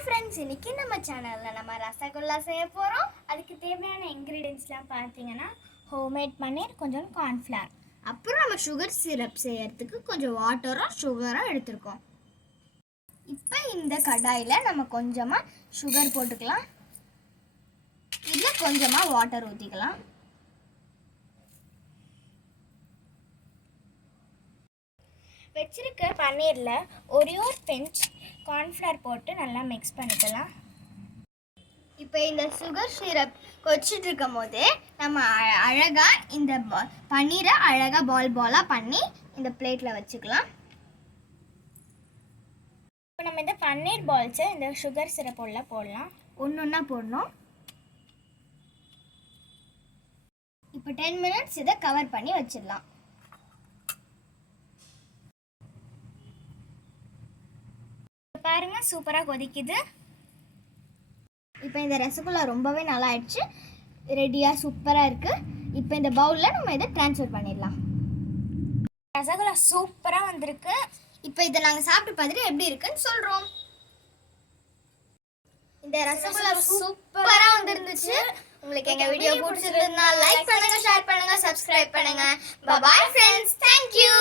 Hi friends, இன்னைக்கு நம்ம சேனலில் நம்ம ரசகுல்லா செய்ய போகிறோம். அதுக்கு தேவையான இன்க்ரீடியன்ஸ்லாம் பார்த்தீங்கன்னா ஹோம்மேட் பன்னீர், கொஞ்சம் கார்ன்ஃப்ளவர், அப்புறம் நம்ம சுகர் சிரப் செய்யறதுக்கு கொஞ்சம் வாட்டரும் சுகரும் எடுத்துருக்கோம். இப்போ இந்த கடாயில் நம்ம கொஞ்சமாக சுகர் போட்டுக்கலாம். இதில் கொஞ்சமாக வாட்டர் ஊற்றிக்கலாம். வச்சிருக்க பன்னீரில் ஒரே ஒரு பிஞ்ச் கார்ன்ஃப்ளவர் போட்டு நல்லா மிக்ஸ் பண்ணிக்கலாம். இப்போ இந்த சுகர் சிரப் கொச்சிட்டு இருக்கும் போதே நம்ம அழகாக இந்த பன்னீரை அழகாக பாலாக பண்ணி இந்த பிளேட்டில் வச்சுக்கலாம். இப்போ நம்ம இந்த பன்னீர் பால்ஸை இந்த சுகர் சிரப் உள்ள போடலாம். ஒன்று ஒன்றா போடணும். இப்போ 10 minutes இதை கவர் பண்ணி வச்சிடலாம். பாருங்க, சூப்பராக கொதிக்குது. இப்போ இந்த ரசகுல்லா ரொம்பவே நல்லா ஆயிடுச்சு, ரெடியாக சூப்பராக இருக்குது. இப்போ இந்த பவுலில் நம்ம இதை ட்ரான்ஸ்ஃபர் பண்ணிடலாம். ரசகுல்லா சூப்பராக வந்திருக்கு. இப்போ இதை நாங்கள் சாப்பிட்டு பார்த்துட்டு எப்படி இருக்குன்னு சொல்கிறோம். இந்த ரசகுல்லா சூப்பராக வந்துருந்துச்சு. உங்களுக்கு எங்கள் வீடியோ பிடிச்சிருந்தா லைக் பண்ணுங்கள், ஷேர் பண்ணுங்கள், சப்ஸ்கிரைப் பண்ணுங்கள். Bye friends, thank you.